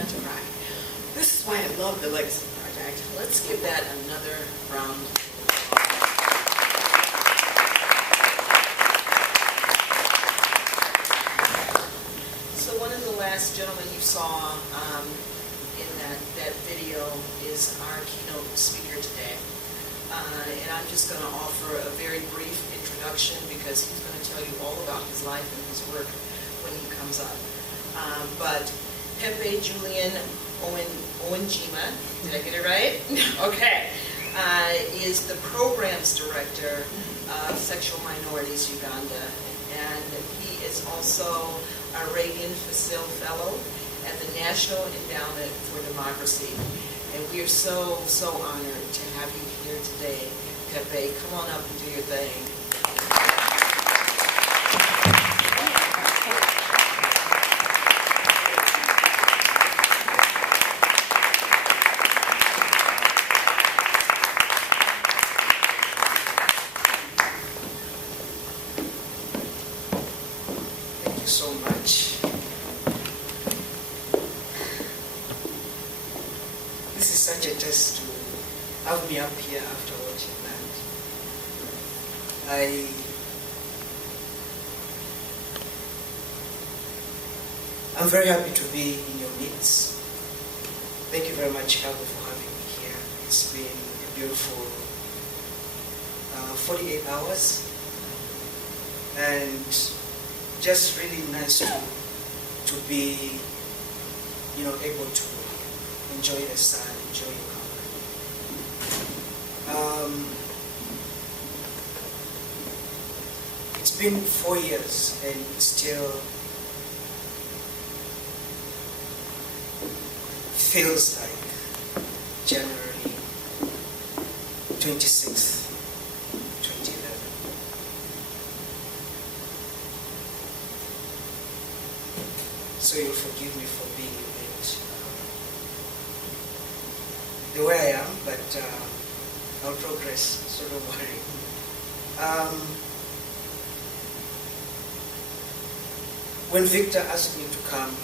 not to cry. This is why I love the Legacy Project. Let's give that another round. So one of the last gentlemen you saw in that video is our keynote speaker today. And I'm just going to offer a very brief introduction because he's going to tell you all about his life and his work when he comes up. But Pepe Julian Owenjima, did I get it right? Okay, is the programs director of Sexual Minorities Uganda, and he is also a Reagan Facil Fellow at the National Endowment for Democracy. And we are so, so honored to have you here today. Pepe, come on up and do your thing. Thank you so much. This is such a test to have me up here after watching that. I'm very happy to be in your midst. Thank you very much, Kato, for having me here. It's been a beautiful 48 hours, and just really nice to be, able to enjoy the sun, enjoy your company. It's been 4 years, and it still feels like January 26th, 2011. So you'll forgive me for being a bit the way I am, but I'll progress, so don't worry. When Victor asked me to come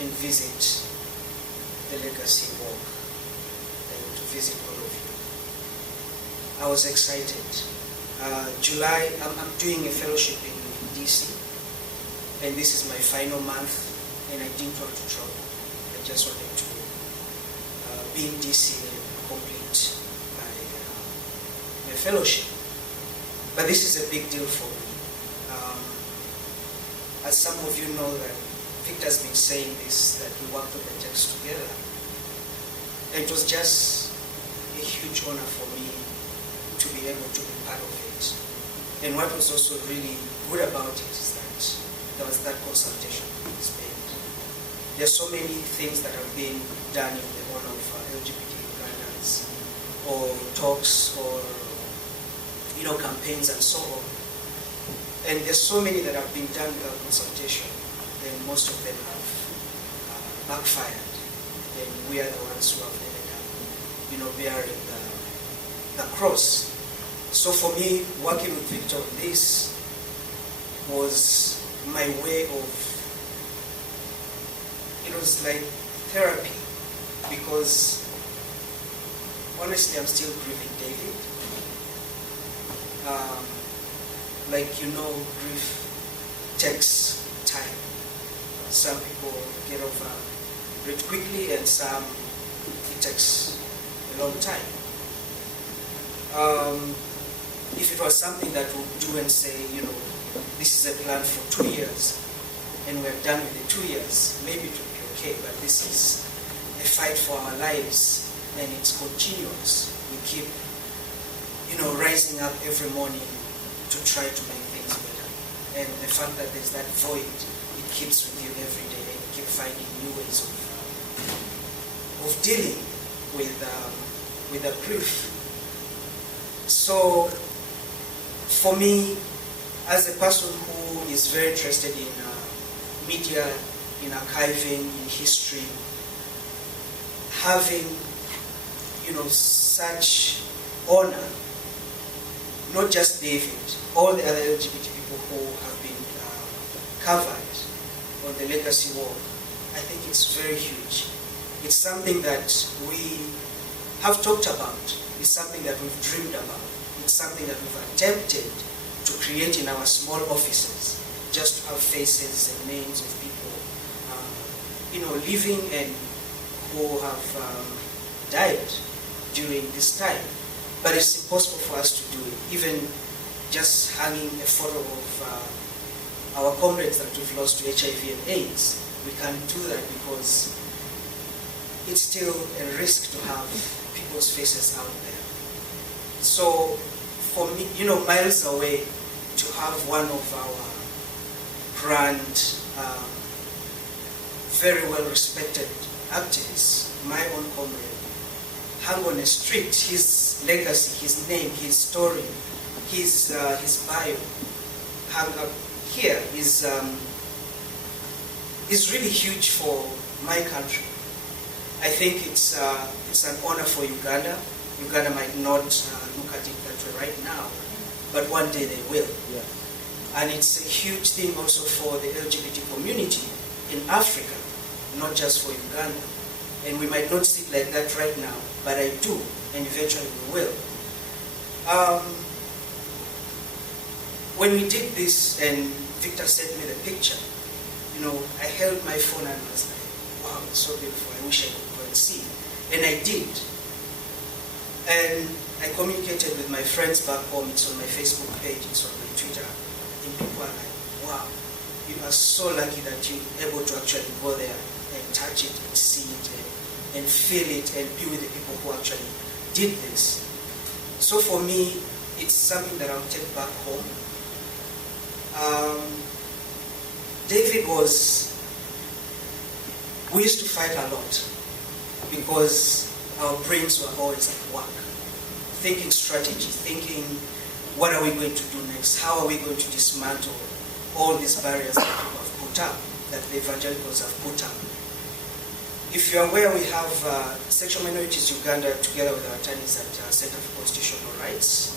and visit the Legacy Walk and to visit all of you, I was excited. July, I'm doing a fellowship in DC, and this is my final month, and I didn't want to travel. I just wanted to be in DC and complete my fellowship. But this is a big deal for me. As some of you know, that Victor's been saying this, that we worked on the text together. And it was just a huge honor for me to be able to be part of it. And what was also really good about it is that there was that consultation with Spain. There are so many things that have been done in the honor of LGBT Ugandans, or talks, or campaigns and so on. And there's so many that have been done without consultation, and most of them have backfired. And we are the ones who have ended up, bearing the cross. So for me, working with Victor on this was my way of, it was like therapy, because honestly, I'm still grieving David. Grief takes time. Some people get over it quickly, and some it takes a long time. If it was something that we'll do and say, this is a plan for 2 years, and we're done with the 2 years, maybe it would be okay, but this is a fight for our lives, and it's continuous. We keep, rising up every morning to try to make things better. And the fact that there's that void, it keeps with you every day, and you keep finding new ways of dealing with the grief. So, for me, as a person who is very interested in media, in archiving, in history, having, such honor, not just David, all the other LGBT people who have been covered on the Legacy Walk, I think it's very huge. It's something that we have talked about. It's something that we've dreamed about. It's something that we've attempted to create in our small offices, just to have faces and names of people, living and who have died during this time. But it's impossible for us to do it. Even just hanging a photo of our comrades that we've lost to HIV and AIDS, we can't do that because it's still a risk to have people's faces out there. So for me, miles away, to have one of our grand, very well-respected activists, my own comrade, hung on a street, his legacy, his name, his story, his bio, hung up here is really huge for my country. I think it's an honor for Uganda. Uganda might not look at it that way right now, but one day they will. Yeah. And it's a huge thing also for the LGBT community in Africa, not just for Uganda. And we might not see it like that right now, but I do, and eventually we will. When we did this, and Victor sent me the picture, I held my phone and was like, wow, it's so beautiful. I wish I could go and see it. And I did. And I communicated with my friends back home. It's on my Facebook page, it's on my Twitter. And people are like, wow, you are so lucky that you're able to actually go there and touch it and see it and feel it and be with the people who actually did this. So for me, it's something that I'll take back home. David we used to fight a lot because our brains were always at work, thinking strategy, thinking what are we going to do next, how are we going to dismantle all these barriers that people have put up, that the evangelicals have put up. If you're aware, we have Sexual Minorities Uganda, together with our attorneys at Center for Constitutional Rights,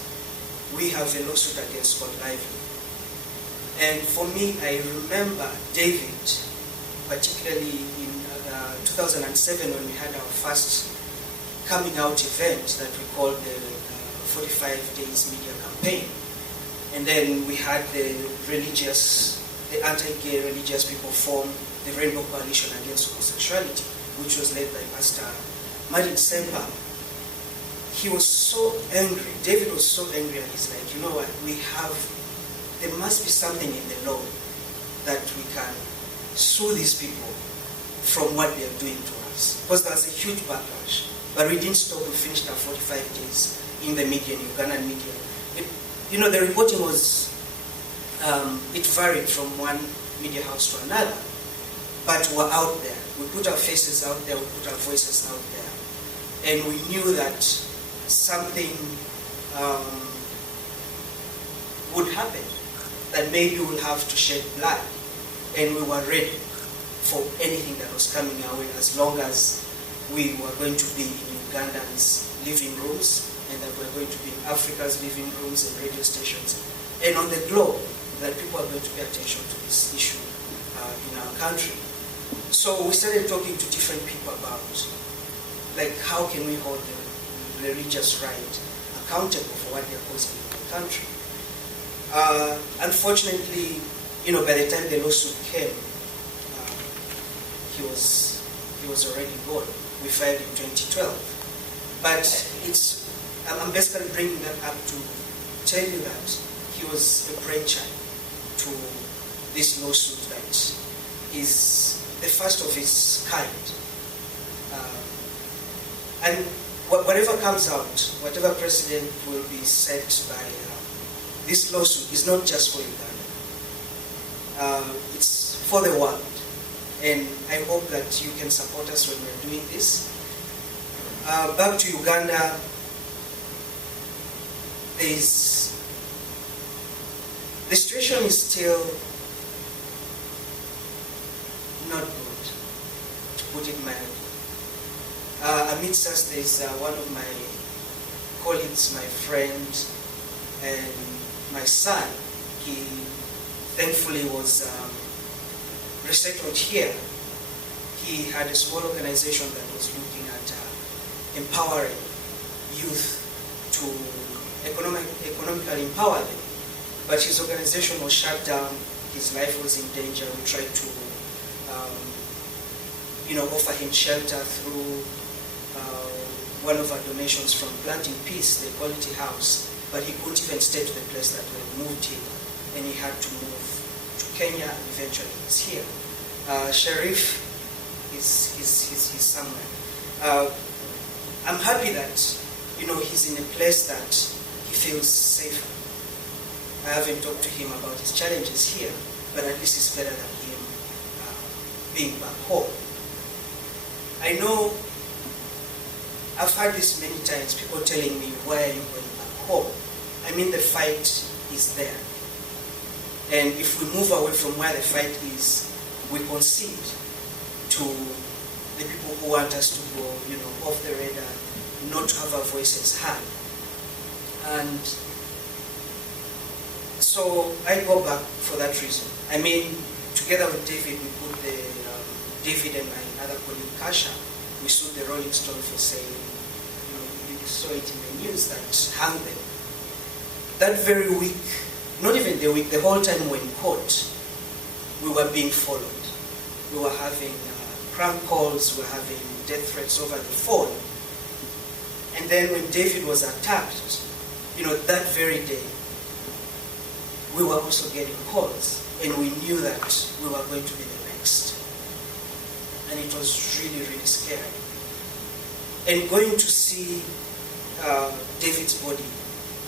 we have a lawsuit against Scott Lively. And for me, I remember David, particularly in 2007 when we had our first coming out event that we called the 45 Days Media Campaign. And then we had the anti-gay religious people form the Rainbow Coalition Against Homosexuality, which was led by Pastor Martin Semper. He was so angry, David was so angry, and he's like, you know what, there must be something in the law that we can sue these people from what they are doing to us. Because there was a huge backlash. But we didn't stop, we finished our 45 days in the media, in Ugandan media. The reporting was, it varied from one media house to another. But we're out there. We put our faces out there, we put our voices out there. And we knew that something would happen, that maybe we'll have to shed blood. And we were ready for anything that was coming our way, as long as we were going to be in Ugandans' living rooms, and that we're going to be in Africa's living rooms and radio stations, and on the globe, that people are going to pay attention to this issue in our country. So we started talking to different people about, like, how can we hold the religious right accountable for what they're causing in the country. Unfortunately, by the time the lawsuit came, he was already gone. We filed in 2012. But I'm basically bringing that up to tell you that he was a brainchild to this lawsuit that is the first of its kind. And whatever comes out, whatever precedent will be set by this lawsuit is not just for Uganda. It's for the world. And I hope that you can support us when we're doing this. Back to Uganda, the situation is still not good, to put it mildly. Amidst us, there's one of my colleagues, my friend, and my son. He thankfully was resettled here. he had a small organization that was looking at empowering youth to economically empower them. But his organization was shut down, his life was in danger. We tried to offer him shelter through one of our donations from Planting Peace, the Equality House, but he couldn't even stay to the place that we moved him, and he had to move to Kenya, and eventually he's here. Sharif is somewhere. I'm happy that he's in a place that he feels safer. I haven't talked to him about his challenges here, but at least it's better than him being back home. I know I've heard this many times, people telling me, why are you going back home? I mean, the fight is there. And if we move away from where the fight is, we concede to the people who want us to go, off the radar, not to have our voices heard. And so I go back for that reason. I mean, together with David, we put David and my other colleague, Kasha, we sued the Rolling Stone for saying, you saw it in the news that hung them. That very week, not even the week, the whole time we were in court, we were being followed. We were having prank calls, we were having death threats over the phone. And then when David was attacked, that very day, we were also getting calls, and we knew that we were going to be the next. And it was really, really scary. And going to see David's body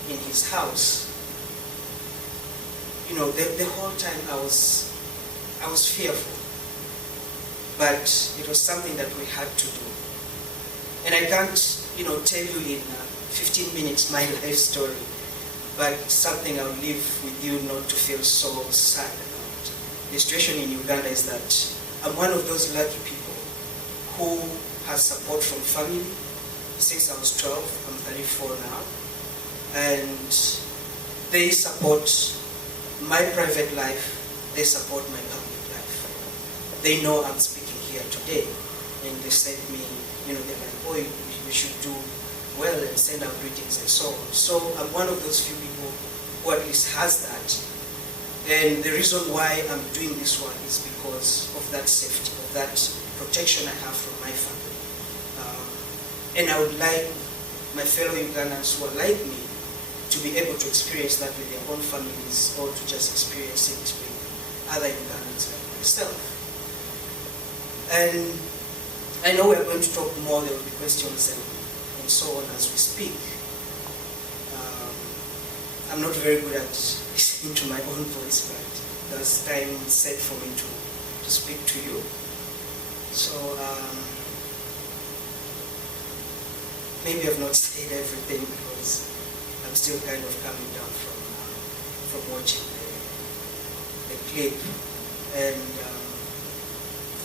in his house, the whole time I was fearful. But it was something that we had to do. And I can't, tell you in 15 minutes my life story, but something I'll leave with you not to feel so sad about. The situation in Uganda is that I'm one of those lucky people who has support from family. Since I was 12, I'm 34 now. And they support my private life, they support my public life. They know I'm speaking here today, and they said to me, they're like, oh, you should do well and send out greetings and so on. So I'm one of those few people who at least has that. And the reason why I'm doing this one is because of that safety, of that protection I have from my family. And I would like my fellow Ugandans who are like me to be able to experience that with their own families, or to just experience it with other Ugandans like myself. And I know we're going to talk more, there will be questions and so on as we speak. I'm not very good at listening to my own voice, but there's time set for me to speak to you. So maybe I've not said everything because I'm still kind of coming down from watching the clip. And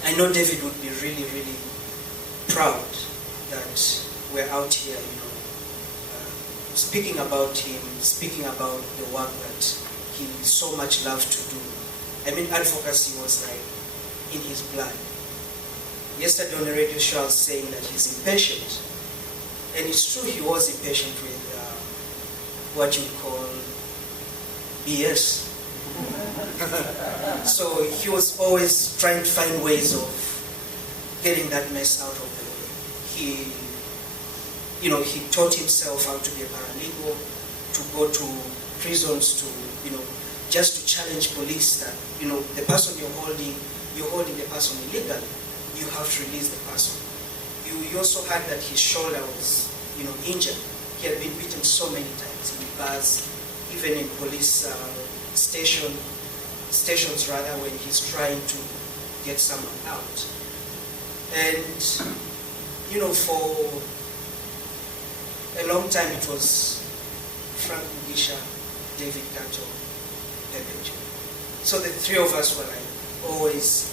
I know David would be really, really proud that we're out here, speaking about him, speaking about the work that he so much loved to do. I mean, advocacy was like in his blood. Yesterday on the radio show I was saying that he's impatient. And it's true, he was impatient with what you call BS. So he was always trying to find ways of getting that mess out of the way. He taught himself how to be a paralegal, to go to prisons, to, just to challenge police that, the person you're holding the person illegally, you have to release the person. You also heard that his shoulder was, injured. He had been beaten so many times in bars, even in police stations when he's trying to get someone out. And, for a long time it was Frank Mugisha, David Kato, Pepe. So the three of us were like always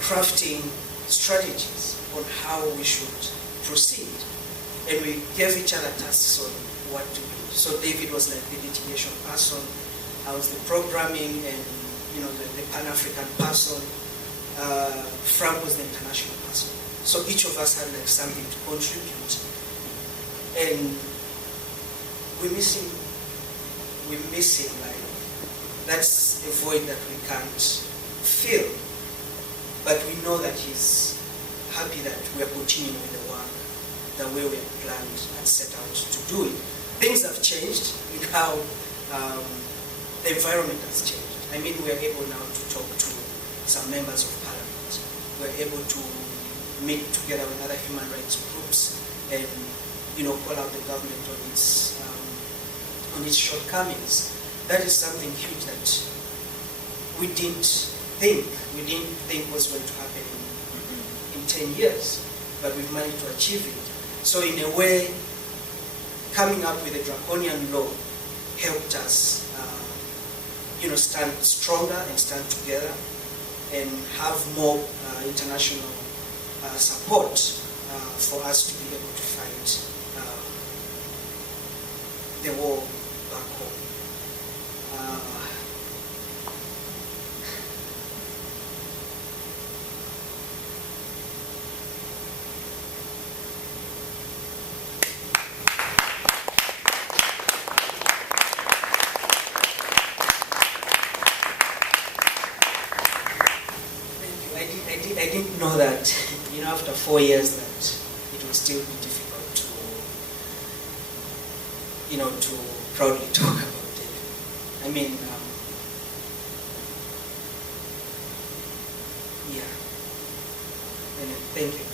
crafting strategies on how we should proceed. And we gave each other tasks on what to do. So David was like the litigation person, I was the programming and the Pan-African person, Frank was the international person. So each of us had like something to contribute. And we miss him. We miss him. Like, that's a void that we can't fill. But we know that he's happy that we are continuing with the work the way we have planned and set out to do it. Things have changed in how the environment has changed. I mean, we are able now to talk to some members of parliament. We're able to meet together with other human rights groups and, call out the government on its shortcomings. That is something huge that we didn't think was going to happen in 10 years, but we've managed to achieve it. So in a way, coming up with a draconian law helped us, stand stronger and stand together and have more international support for us to be able to fight the war back home. I didn't know that, after 4 years that it would still be difficult to proudly talk about it. I mean, yeah. Anyway, thank you.